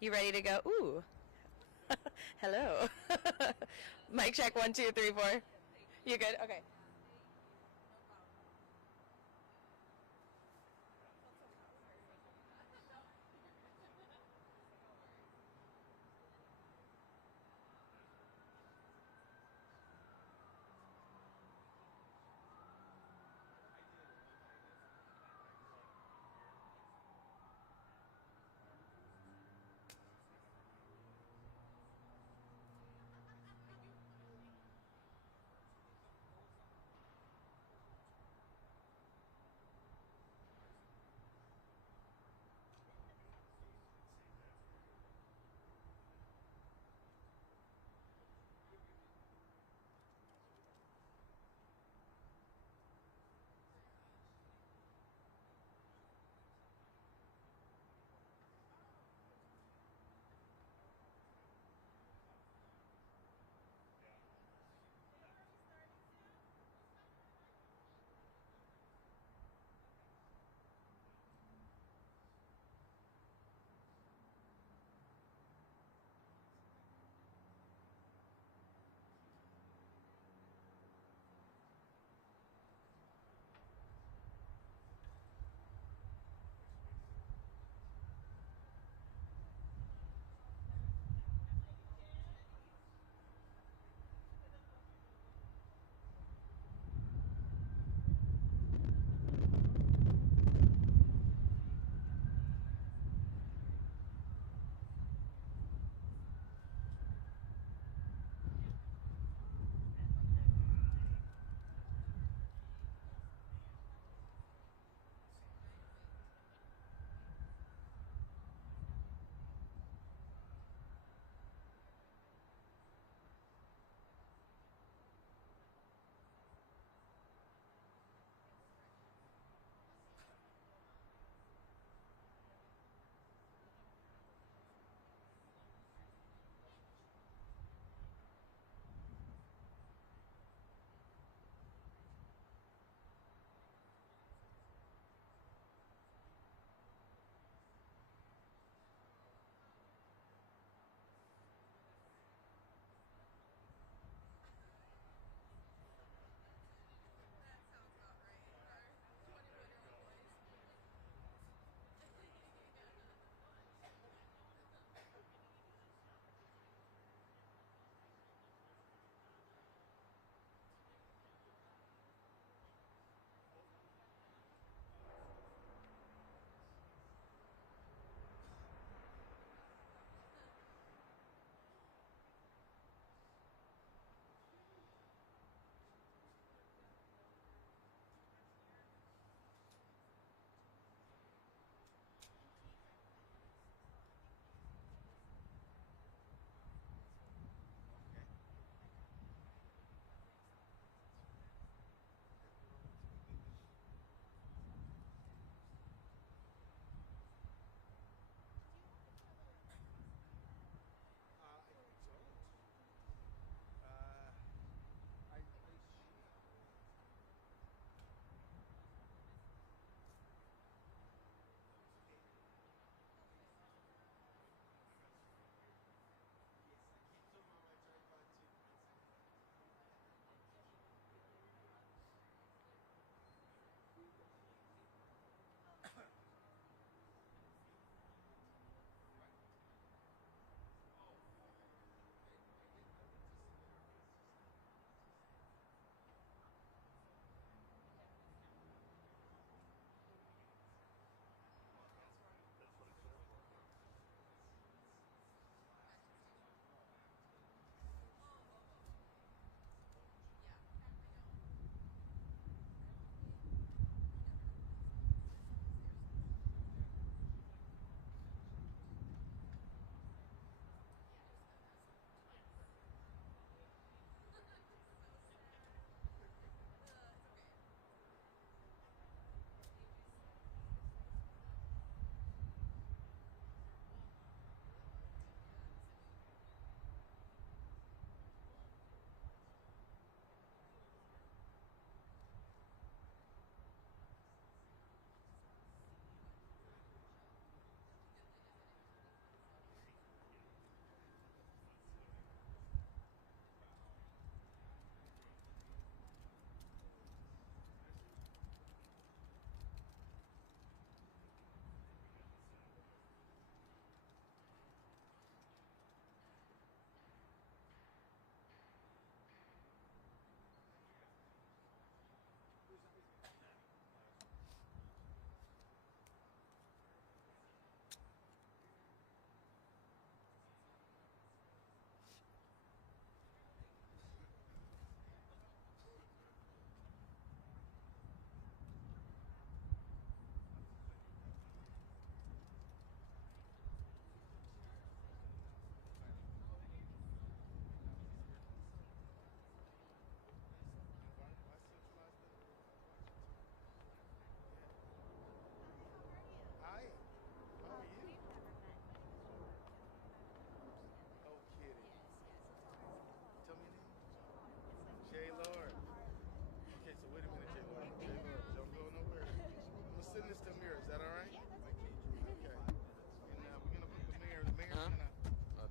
You ready to go? Ooh. Hello. Mic check 1, 2, 3, 4. You good? Okay.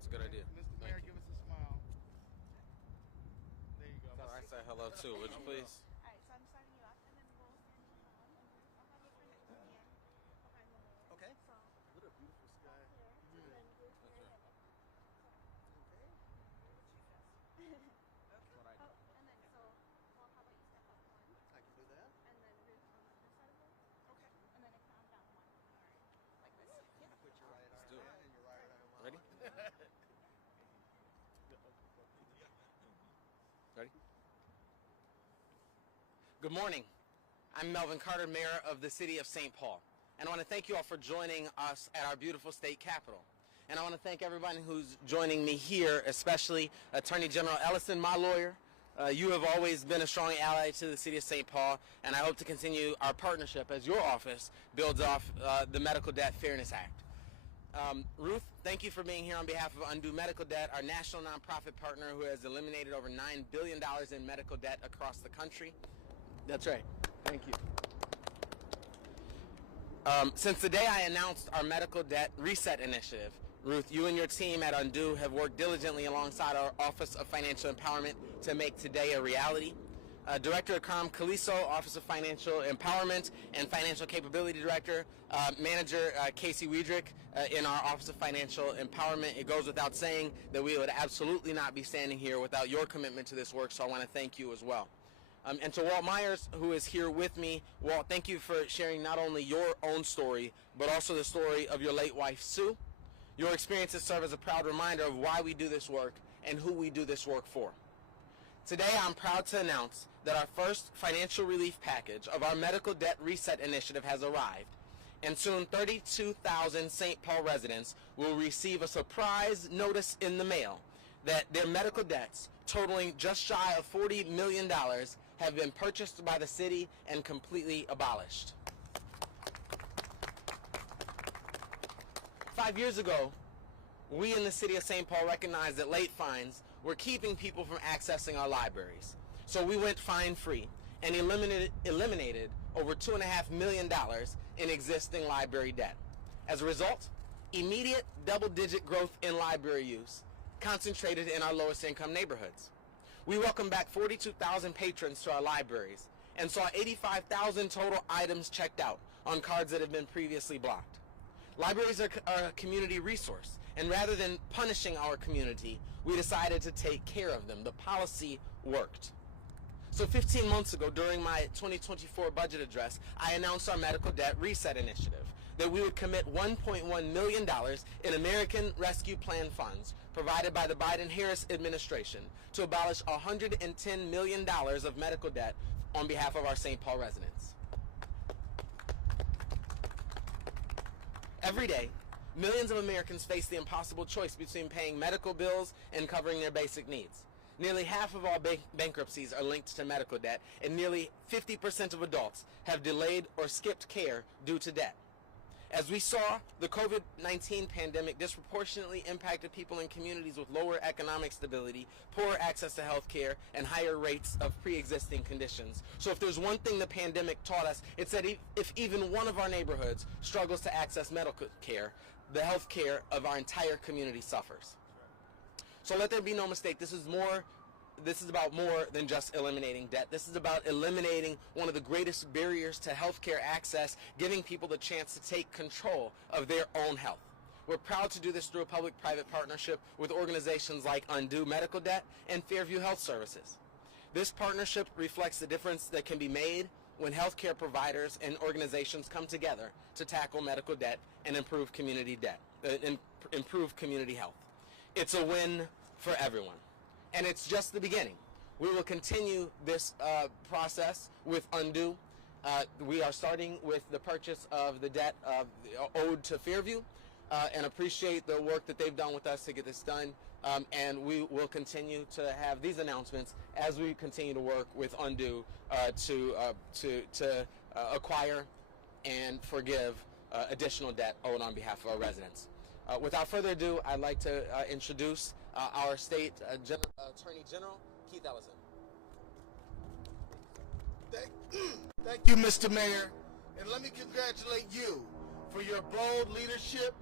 a good idea. Mr. Mayor, give us a smile. There you go. Tell her I say hello too, would you please? All right, so I'm starting you off, and then we'll stand in the line, and I'll have you for next to me, and behind the mayor. Okay. So, What a beautiful sky. up here, and then you're here, and then. Okay. What I do. Oh, and then so, well, how about you step up one, I can do that. and then Ruth on the other side of it. Okay. And then I count down one. All right. Like this. Yeah. Put your right arm do it. in and your right arm out. Ready? Ready? Good morning. I'm Melvin Carter, Mayor of the City of St. Paul. And I want to thank you all for joining us at our beautiful state capitol. And I want to thank everybody who's joining me here, especially Attorney General Ellison, my lawyer. You have always been a strong ally to the City of St. Paul, and I hope to continue our partnership as your office builds off the Medical Debt Fairness Act. Ruth, thank you for being here on behalf of Undue Medical Debt, our national nonprofit partner who has eliminated over $9 billion in medical debt across the country. That's right. Thank you. Since the day I announced our medical debt reset initiative, Ruth, you and your team at Undue have worked diligently alongside our Office of Financial Empowerment to make today a reality. Director Akram Kaliso, Office of Financial Empowerment and Financial Capability Director, Manager Casey Wiedrick in our Office of Financial Empowerment. It goes without saying that we would absolutely not be standing here without your commitment to this work, so I want to thank you as well. And to Walt Myers, who is here with me, Walt, thank you for sharing not only your own story, but also the story of your late wife, Sue. Your experiences serve as a proud reminder of why we do this work and who we do this work for. Today, I'm proud to announce that our first financial relief package of our medical debt reset initiative has arrived, and soon 32,000 St. Paul residents will receive a surprise notice in the mail that their medical debts, totaling just shy of $40 million, have been purchased by the city and completely abolished. 5 years ago, we in the city of St. Paul recognized that late fines were keeping people from accessing our libraries. So we went fine-free and eliminated over $2.5 million in existing library debt. As a result, immediate double-digit growth in library use concentrated in our lowest income neighborhoods. We welcomed back 42,000 patrons to our libraries and saw 85,000 total items checked out on cards that had been previously blocked. Libraries are a community resource, and rather than punishing our community, we decided to take care of them. The policy worked. So 15 months ago, during my 2024 budget address, I announced our Medical Debt Reset Initiative, that we would commit $1.1 million in American Rescue Plan funds provided by the Biden-Harris administration to abolish $110 million of medical debt on behalf of our St. Paul residents. Every day, millions of Americans face the impossible choice between paying medical bills and covering their basic needs. Nearly half of all bankruptcies are linked to medical debt, and nearly 50% of adults have delayed or skipped care due to debt. As we saw, the COVID-19 pandemic disproportionately impacted people in communities with lower economic stability, poor access to health care, and higher rates of pre-existing conditions. So if there's one thing the pandemic taught us, it's that if even one of our neighborhoods struggles to access medical care, the health care of our entire community suffers. So let there be no mistake, this is about more than just eliminating debt. This is about eliminating one of the greatest barriers to healthcare access, giving people the chance to take control of their own health. We're proud to do this through a public-private partnership with organizations like Undue Medical Debt and Fairview Health Services. This partnership reflects the difference that can be made when healthcare providers and organizations come together to tackle medical debt and improve community health. It's a win for everyone. And it's just the beginning. We will continue this process with Undue. We are starting with the purchase of the debt owed to Fairview and appreciate the work that they've done with us to get this done. And we will continue to have these announcements as we continue to work with Undue to acquire and forgive additional debt owed on behalf of our residents. Without further ado, I'd like to introduce our State Attorney General, Keith Ellison. Thank you, Mr. Mayor. And let me congratulate you for your bold leadership,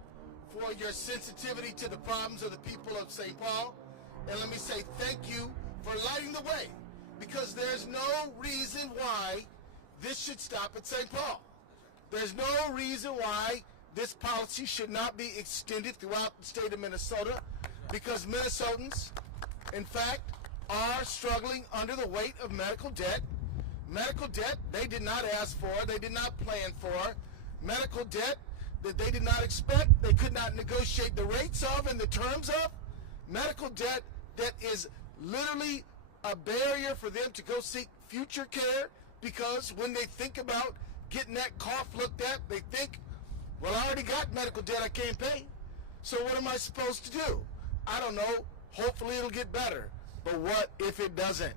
for your sensitivity to the problems of the people of St. Paul. And let me say thank you for lighting the way, because there's no reason why this should stop at St. Paul. There's no reason why this policy should not be extended throughout the state of Minnesota, because Minnesotans, in fact, are struggling under the weight of medical debt. Medical debt they did not ask for, they did not plan for. Medical debt that they did not expect, they could not negotiate the rates of and the terms of. Medical debt that is literally a barrier for them to go seek future care, because when they think about getting that cough looked at, they think, well, I already got medical debt I can't pay, so what am I supposed to do? I don't know. Hopefully it'll get better. But what if it doesn't?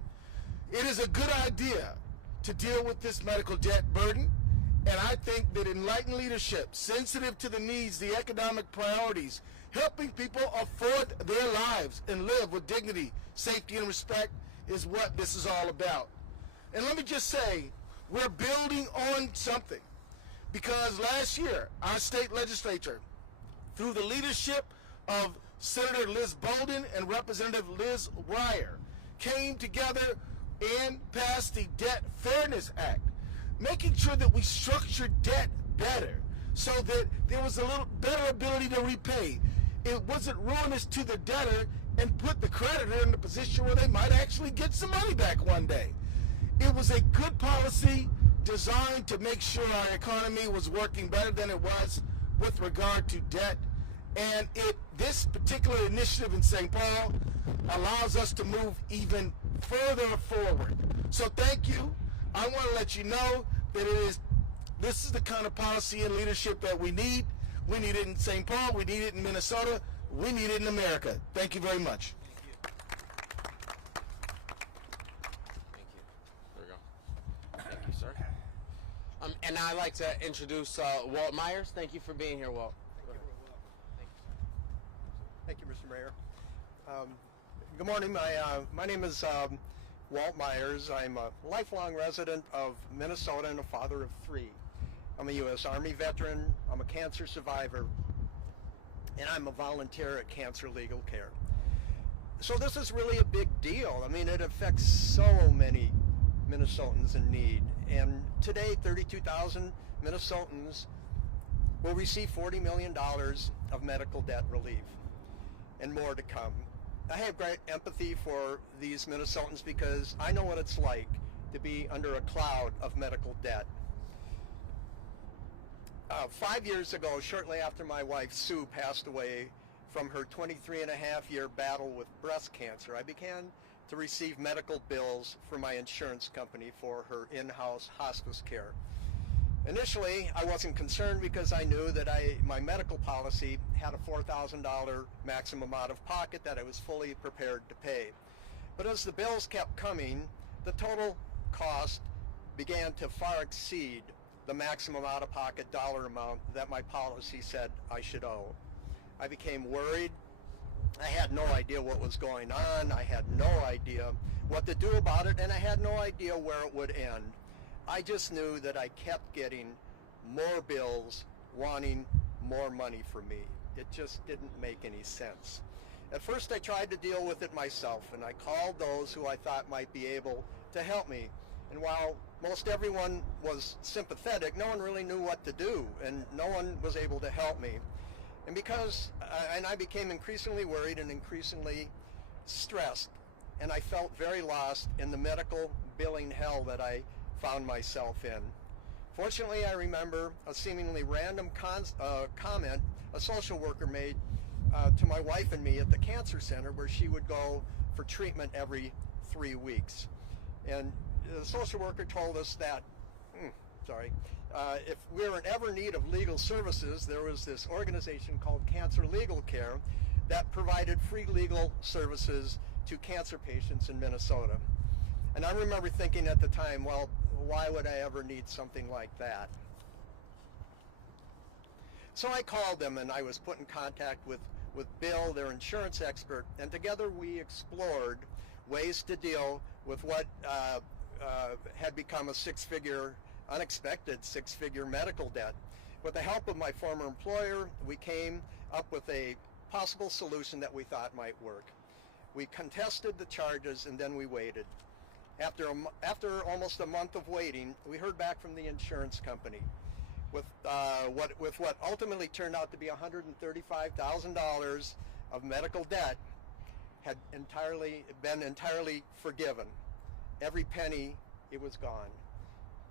It is a good idea to deal with this medical debt burden, and I think that enlightened leadership, sensitive to the needs, the economic priorities, helping people afford their lives and live with dignity, safety, and respect is what this is all about. And let me just say, we're building on something, because last year, our state legislature, through the leadership of Senator Liz Bolden and Representative Liz Ryer, came together and passed the Debt Fairness Act, making sure that we structured debt better so that there was a little better ability to repay. It wasn't ruinous to the debtor and put the creditor in a position where they might actually get some money back one day. It was a good policy designed to make sure our economy was working better than it was with regard to debt. And this particular initiative in St. Paul allows us to move even further forward. So thank you. I want to let you know that this is the kind of policy and leadership that we need. We need it in St. Paul. We need it in Minnesota. We need it in America. Thank you very much. Thank you. There we go. Thank you, sir. And I'd like to introduce Walt Myers. Thank you for being here, Walt. Thank you, Mr. Mayor. Good morning. My name is Walt Myers. I'm a lifelong resident of Minnesota and a father of three. I'm a U.S. Army veteran. I'm a cancer survivor. And I'm a volunteer at Cancer Legal Care. So this is really a big deal. I mean, it affects so many Minnesotans in need. And today, 32,000 Minnesotans will receive $40 million of medical debt relief, and more to come. I have great empathy for these Minnesotans because I know what it's like to be under a cloud of medical debt. 5 years ago, shortly after my wife Sue passed away from her 23-and-a-half-year battle with breast cancer, I began to receive medical bills from my insurance company for her in-house hospice care. Initially, I wasn't concerned because I knew that my medical policy had a $4,000 maximum out of pocket that I was fully prepared to pay. But as the bills kept coming, the total cost began to far exceed the maximum out-of-pocket dollar amount that my policy said I should owe. I became worried. I had no idea what was going on. I had no idea what to do about it, and I had no idea where it would end. I just knew that I kept getting more bills wanting more money from me. It just didn't make any sense. At first I tried to deal with it myself, and I called those who I thought might be able to help me. And while most everyone was sympathetic, no one really knew what to do, and no one was able to help me. And I became increasingly worried and increasingly stressed, and I felt very lost in the medical billing hell that I found myself in. Fortunately, I remember a seemingly random comment a social worker made to my wife and me at the cancer center, where she would go for treatment every 3 weeks. And the social worker told us that, if we were in ever need of legal services, there was this organization called Cancer Legal Care that provided free legal services to cancer patients in Minnesota. And I remember thinking at the time, well, why would I ever need something like that? So I called them, and I was put in contact with Bill, their insurance expert, and together we explored ways to deal with what had become a unexpected six-figure medical debt. With the help of my former employer, we came up with a possible solution that we thought might work. We contested the charges and then we waited. After almost a month of waiting, we heard back from the insurance company with what ultimately turned out to be $135,000 of medical debt had been entirely forgiven. Every penny, it was gone.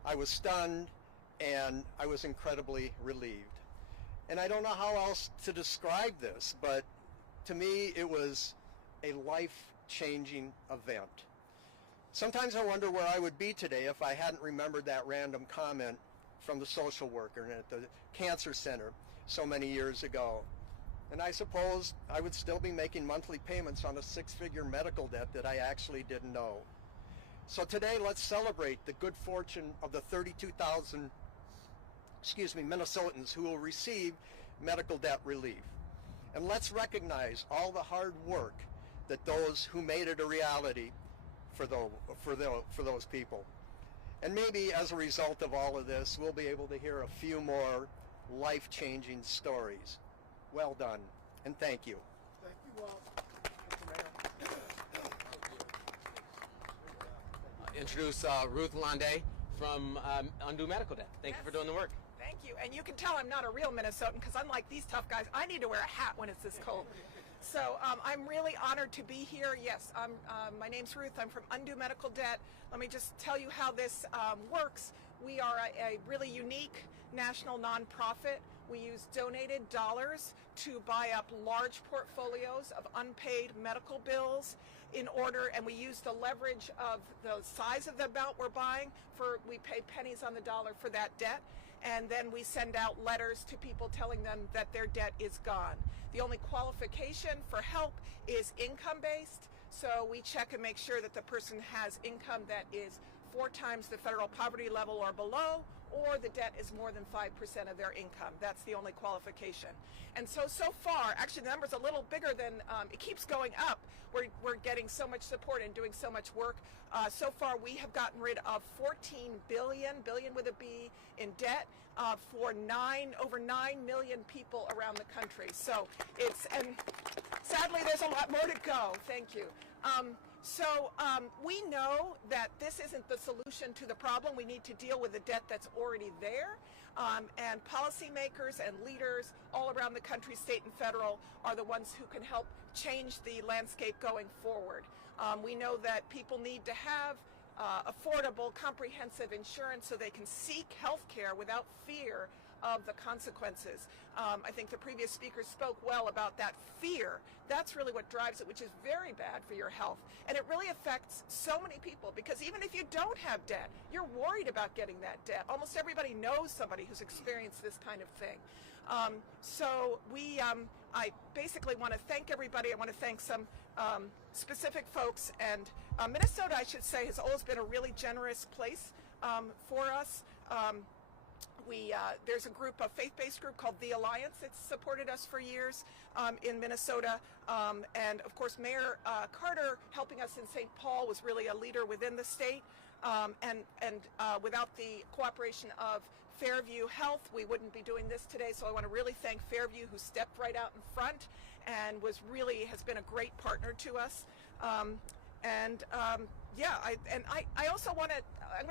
I was stunned and I was incredibly relieved. And I don't know how else to describe this, but to me it was a life-changing event. Sometimes I wonder where I would be today if I hadn't remembered that random comment from the social worker at the cancer center so many years ago. And I suppose I would still be making monthly payments on a six-figure medical debt that I actually didn't know. So today, let's celebrate the good fortune of the 32,000, Minnesotans who will receive medical debt relief. And let's recognize all the hard work that those who made it a reality for those people. And maybe as a result of all of this, we'll be able to hear a few more life-changing stories. Well done, and thank you. Thank you all. Introduce Ruth Landé from Undue Medical. Thank you for doing the work. Thank you. And you can tell I'm not a real Minnesotan because unlike these tough guys, I need to wear a hat when it's this cold. So I'm really honored to be here. Yes, my name's Ruth. I'm from Undue Medical Debt. Let me just tell you how this works. We are a really unique national nonprofit. We use donated dollars to buy up large portfolios of unpaid medical bills and we use the leverage of the size of the amount we're buying we pay pennies on the dollar for that debt, and then we send out letters to people telling them that their debt is gone. The only qualification for help is income-based, so we check and make sure that the person has income that is 4 times the federal poverty level or below, or the debt is more than 5% of their income. That's the only qualification. And so far, actually the number's a little bigger than, it keeps going up. We're getting so much support and doing so much work. So far we have gotten rid of 14 billion with a B, in debt for over 9 million people around the country. So and sadly there's a lot more to go. Thank you. We know that this isn't the solution to the problem. We need to deal with the debt that's already there. And policymakers and leaders all around the country, state and federal, are the ones who can help change the landscape going forward. We know that people need to have affordable, comprehensive insurance so they can seek health care without fear of the consequences. I think the previous speaker spoke well about that fear. That's really what drives it, which is very bad for your health. And it really affects so many people, because even if you don't have debt, you're worried about getting that debt. Almost everybody knows somebody who's experienced this kind of thing. I basically want to thank everybody. I want to thank some specific folks. And Minnesota, I should say, has always been a really generous place for us. There's a faith-based group called The Alliance that's supported us for years in Minnesota. And of course, Mayor Carter helping us in St. Paul was really a leader within the state. Without the cooperation of Fairview Health, we wouldn't be doing this today. So I want to really thank Fairview, who stepped right out in front and has been a great partner to us. I'm going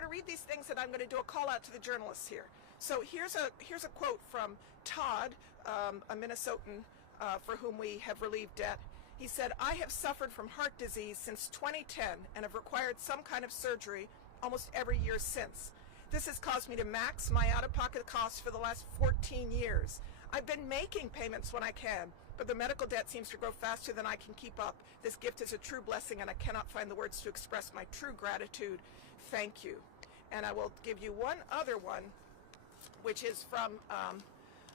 to read these things, and I'm going to do a call out to the journalists here. So here's a quote from Todd, a Minnesotan for whom we have relieved debt. He said, "I have suffered from heart disease since 2010 and have required some kind of surgery almost every year since. This has caused me to max my out-of-pocket costs for the last 14 years. I've been making payments when I can, but the medical debt seems to grow faster than I can keep up. This gift is a true blessing, and I cannot find the words to express my true gratitude. Thank you." And I will give you one other one, which is from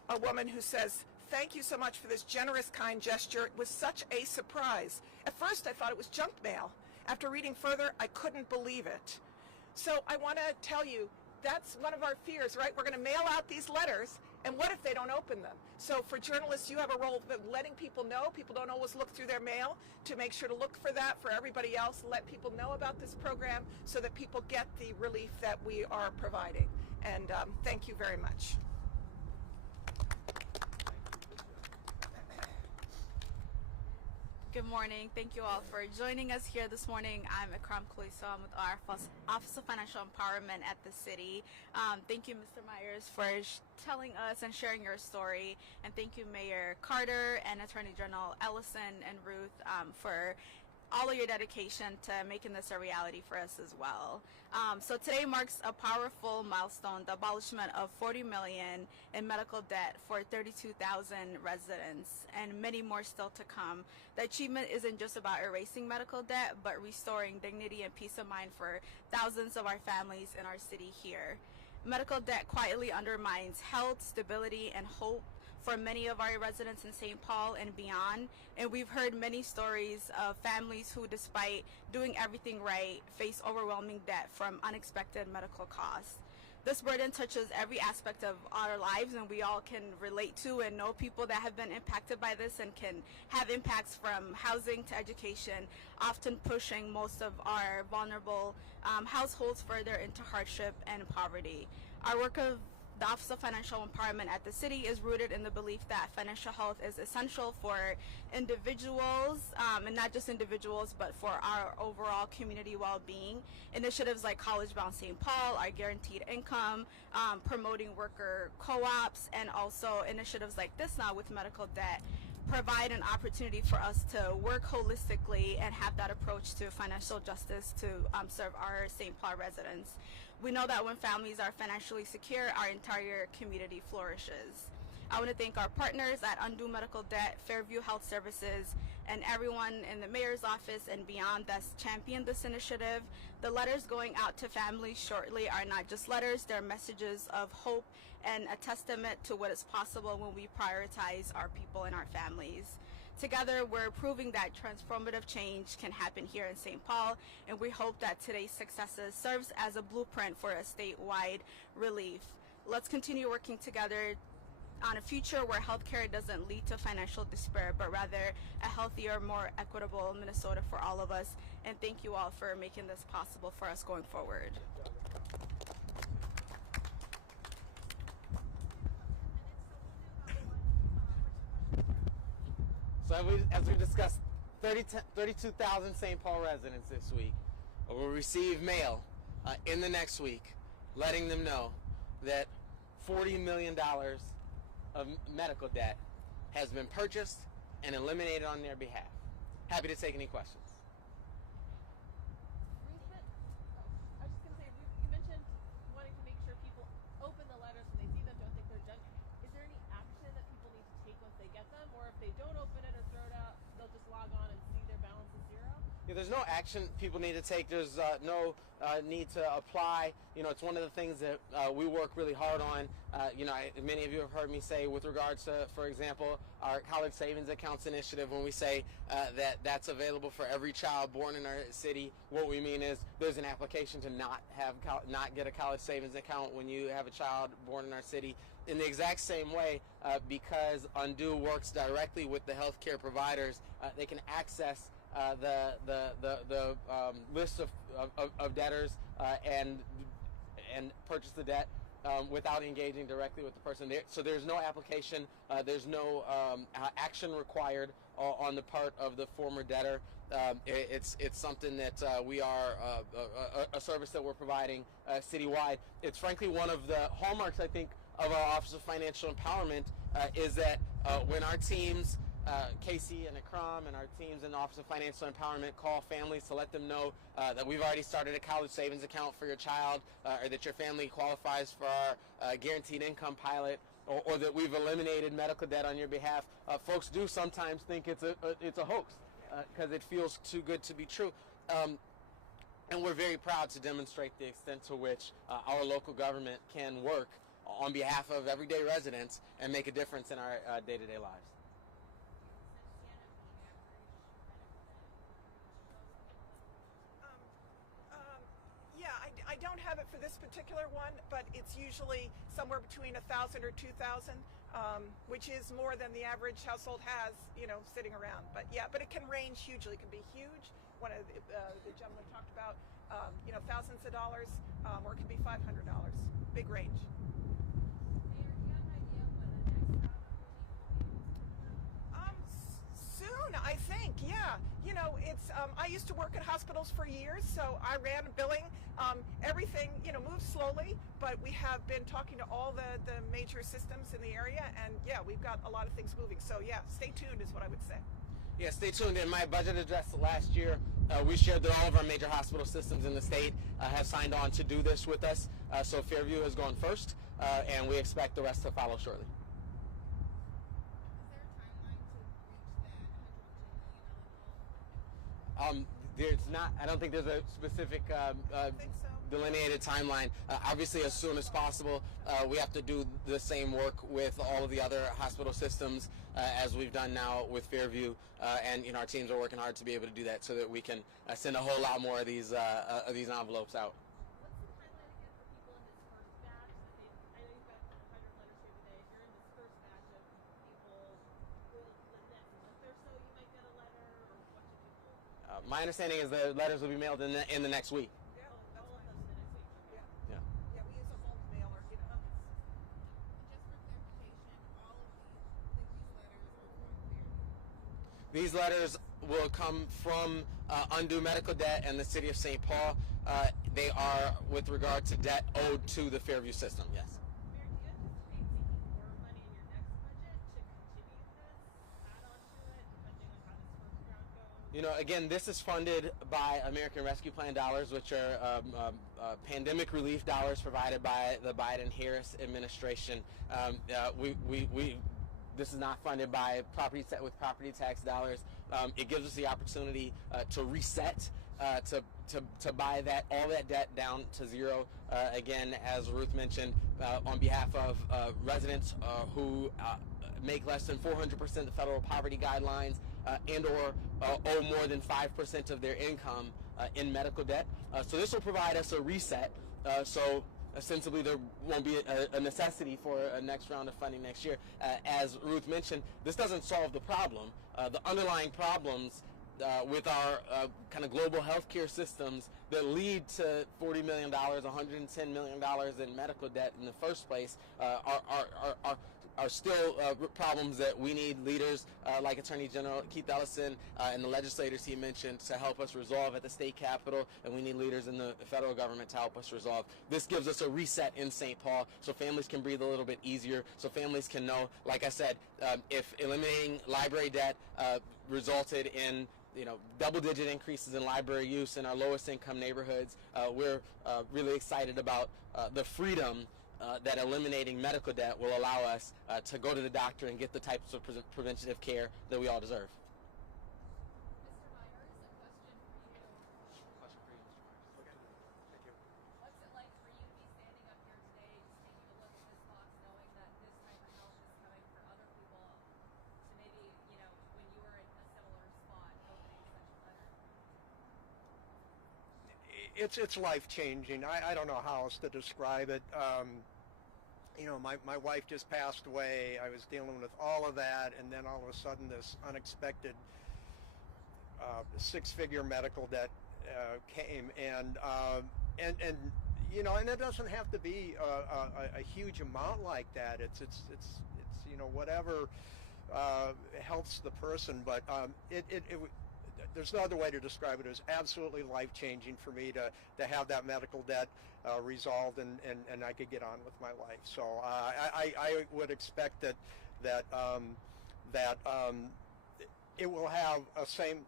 a woman who says, "Thank you so much for this generous, kind gesture. It was such a surprise. At first, I thought it was junk mail. After reading further, I couldn't believe it." So I want to tell you, that's one of our fears, right? We're going to mail out these letters, and what if they don't open them? So for journalists, you have a role of letting people know. People don't always look through their mail, to make sure to look for that. For everybody else, let people know about this program so that people get the relief that we are providing. And thank you very much. Good morning. Thank you all for joining us here this morning. I'm Ikram Kuliso. I'm with our Office of Financial Empowerment at the city. Thank you, Mr. Myers, for telling us and sharing your story. And thank you, Mayor Carter and Attorney General Ellison and Ruth for all of your dedication to making this a reality for us as well. So today marks a powerful milestone, the abolishment of $40 million in medical debt for 32,000 residents and many more still to come. The achievement isn't just about erasing medical debt, but restoring dignity and peace of mind for thousands of our families in our city here. Medical debt quietly undermines health, stability, and hope for many of our residents in St. Paul and beyond. And we've heard many stories of families who, despite doing everything right, face overwhelming debt from unexpected medical costs. This burden touches every aspect of our lives, and we all can relate to and know people that have been impacted by this and can have impacts from housing to education, often pushing most of our vulnerable households further into hardship and poverty. Our work of the Office of Financial Empowerment at the city is rooted in the belief that financial health is essential for individuals, and not just individuals, but for our overall community well-being. Initiatives like College Bound St. Paul, our guaranteed income, promoting worker co-ops, and also initiatives like this now with medical debt provide an opportunity for us to work holistically and have that approach to financial justice to serve our St. Paul residents. We know that when families are financially secure, our entire community flourishes. I want to thank our partners at Undue Medical Debt, Fairview Health Services, and everyone in the mayor's office and beyond that's championed this initiative. The letters going out to families shortly are not just letters, they're messages of hope and a testament to what is possible when we prioritize our people and our families. Together, we're proving that transformative change can happen here in St. Paul, and we hope that today's successes serves as a blueprint for a statewide relief. Let's continue working together on a future where healthcare doesn't lead to financial despair, but rather a healthier, more equitable Minnesota for all of us. And thank you all for making this possible for us going forward. So as we discussed, 32,000 St. Paul residents this week will receive mail in the next week letting them know that $40 million of medical debt has been purchased and eliminated on their behalf. Happy to take any questions. I was just going to say, you mentioned wanting to make sure people open the letters when they see them, don't think they're junk. Is there any action that people need to take once they get them? Or if they don't open it or throw it out, they'll just log on and see their balance is zero? Yeah, there's no action people need to take. There's no need to apply. You know, it's one of the things that we work really hard on. Many of you have heard me say with regards to, for example, our college savings accounts initiative, when we say that's available for every child born in our city, what we mean is there's an application to not get a college savings account when you have a child born in our city. In the exact same way, because Undue works directly with the healthcare providers, they can access the list of debtors and purchase the debt without engaging directly with the person there. So there's no application, there's no action required on the part of the former debtor. It's something that we are a service that we're providing citywide. It's frankly one of the hallmarks, I think, of our Office of Financial Empowerment is that when our teams, Casey and Ikram and our teams in the Office of Financial Empowerment call families to let them know that we've already started a college savings account for your child, or that your family qualifies for our guaranteed income pilot, or that we've eliminated medical debt on your behalf, folks do sometimes think it's a hoax because it feels too good to be true. And we're very proud to demonstrate the extent to which our local government can work on behalf of everyday residents and make a difference in our day-to-day lives. I don't have it for this particular one, but it's usually somewhere between 1,000 or 2,000, which is more than the average household has, sitting around. But yeah, but it can range hugely. It can be huge. One of the gentleman talked about, thousands of dollars, or it can be $500. Big range. Mayor, do you have an idea of when the next relief will be? Soon, I think. Yeah, I used to work at hospitals for years, so I ran billing. Everything, moves slowly, but we have been talking to all the major systems in the area, and yeah, we've got a lot of things moving. So yeah, stay tuned is what I would say. Yeah, stay tuned. In my budget address last year, we shared that all of our major hospital systems in the state have signed on to do this with us. So Fairview has gone first, and we expect the rest to follow shortly. Is there a timeline to reach that $110 million goal? There's not. I don't think there's a specific I think so. delineated timeline. Obviously, as soon as possible. We have to do the same work with all of the other hospital systems as we've done now with Fairview, and our teams are working hard to be able to do that so that we can send a whole lot more of these envelopes out. What's the timeline again for people in this first batch? I know you've got 100 letters here today. If you're in this first batch of people, will the next month or so you might get a letter, or what should people? My understanding is the letters will be mailed in the next week. Yeah, that's All fine. of those in the next week. Yeah. Yeah. Yeah, we use a bulk mailer, And just for clarification, all of these letters are from Fairview. These letters will come from Undue Medical debt and the city of St. Paul. They are with regard to debt owed to the Fairview system, yes. Mayor, do you anticipate taking more money in your next budget to continue this, add on to it, depending on how this first round goes? Again, this is funded by American Rescue Plan dollars, which are pandemic relief dollars provided by the Biden-Harris administration. This is not funded by property tax dollars. It gives us the opportunity to reset, to buy all that debt down to zero. Again, as Ruth mentioned, on behalf of residents who make less than 400% of the federal poverty guidelines and or owe more than 5% of their income in medical debt. So this will provide us a reset. So ostensibly there won't be a necessity for a next round of funding next year. As Ruth mentioned, this doesn't solve the problem. The underlying problems with our kind of global healthcare systems that lead to $40 million, $110 million in medical debt in the first place are still problems that we need leaders like Attorney General Keith Ellison and the legislators he mentioned to help us resolve at the state capitol, and we need leaders in the federal government to help us resolve. This gives us a reset in St. Paul so families can breathe a little bit easier, so families can know, like I said, if eliminating library debt resulted in double-digit increases in library use in our lowest income neighborhoods, we're really excited about the freedom that eliminating medical debt will allow us to go to the doctor and get the types of preventative care that we all deserve. Mr. Myers, a question for you. Okay. Thank you. What's it like for you to be standing up here today, just taking a look at this box, knowing that this type of help is coming for other people to maybe, when you were in a similar spot, opening such a letter? It's life-changing. I don't know how else to describe it. My wife just passed away. I was dealing with all of that, and then all of a sudden this unexpected six-figure medical debt came, and it doesn't have to be a huge amount like that. It's whatever helps the person, but there's no other way to describe it. It was absolutely life-changing for me to have that medical debt resolved, and I could get on with my life. So I would expect that it will have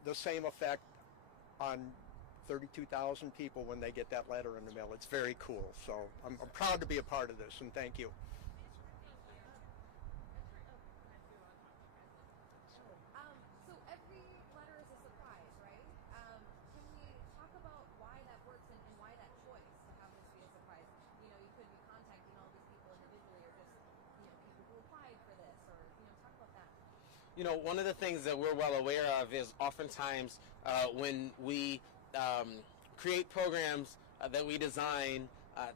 the same effect on 32,000 people when they get that letter in the mail. It's very cool. So I'm proud to be a part of this, and thank you. So every letter is a surprise, right? Can we talk about why that works and why that choice to have this be a surprise? You could be contacting all these people individually, or just, people who applied for this, or, talk about that. One of the things that we're well aware of is oftentimes when we create programs that we design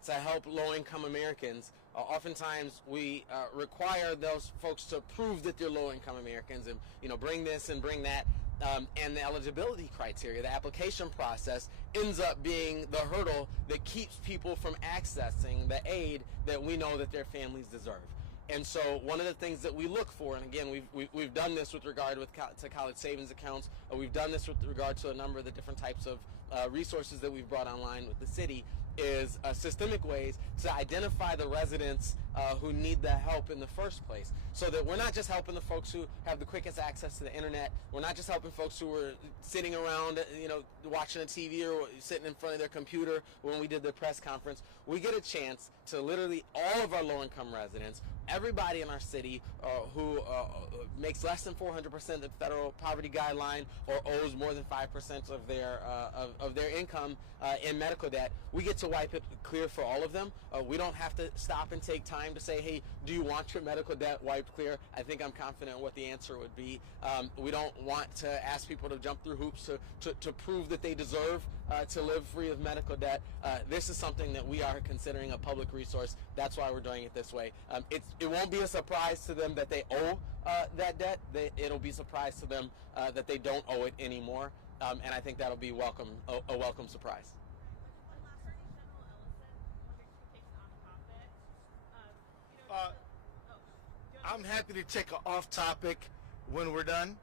to help low-income Americans, oftentimes we require those folks to prove that they're low-income Americans and, bring this and bring that. And the eligibility criteria, the application process, ends up being the hurdle that keeps people from accessing the aid that we know that their families deserve. And so one of the things that we look for, and again, we've done this with regard to college savings accounts, we've done this with regard to a number of the different types of resources that we've brought online with the city, is systemic ways to identify the residents who need the help in the first place, so that we're not just helping the folks who have the quickest access to the internet. We're not just helping folks who are sitting around, watching a TV or sitting in front of their computer when we did the press conference. We get a chance to literally all of our low-income residents, everybody in our city who makes less than 400% of the federal poverty guideline or owes more than 5% of their income in medical debt. We get to wipe it clear for all of them. We don't have to stop and take time to say, hey, do you want your medical debt wiped clear? I think I'm confident what the answer would be. We don't want to ask people to jump through hoops to prove that they deserve to live free of medical debt. This is something that we are considering a public resource. That's why we're doing it this way. It won't be a surprise to them that they owe that debt. It'll be a surprise to them that they don't owe it anymore. And I think that'll be a welcome surprise. I'm happy to take an off topic when we're done.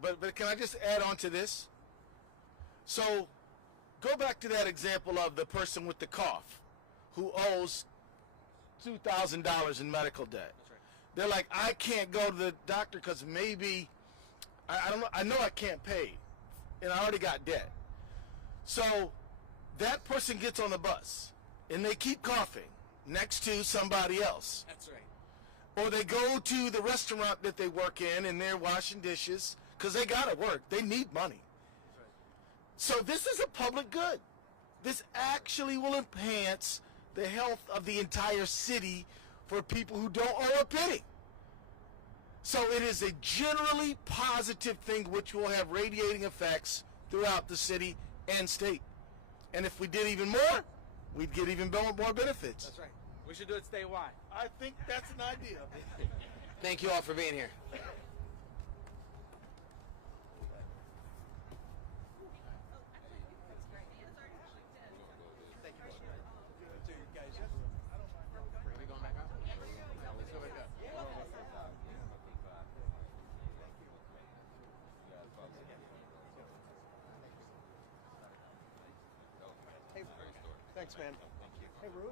But can I just add on to this? So go back to that example of the person with the cough who owes $2,000 in medical debt. That's right. They're like, I can't go to the doctor because maybe I don't know. I know I can't pay, and I already got debt. So that person gets on the bus, and they keep coughing next to somebody else. That's right. Or they go to the restaurant that they work in, and they're washing dishes because they got to work. They need money. So this is a public good. This actually will enhance the health of the entire city for people who don't owe a penny. So it is a generally positive thing which will have radiating effects throughout the city and state. And if we did even more, we'd get even more benefits. That's right. We should do it statewide. I think that's an idea. Thank you all for being here. Thanks, man. Hey, Ruth.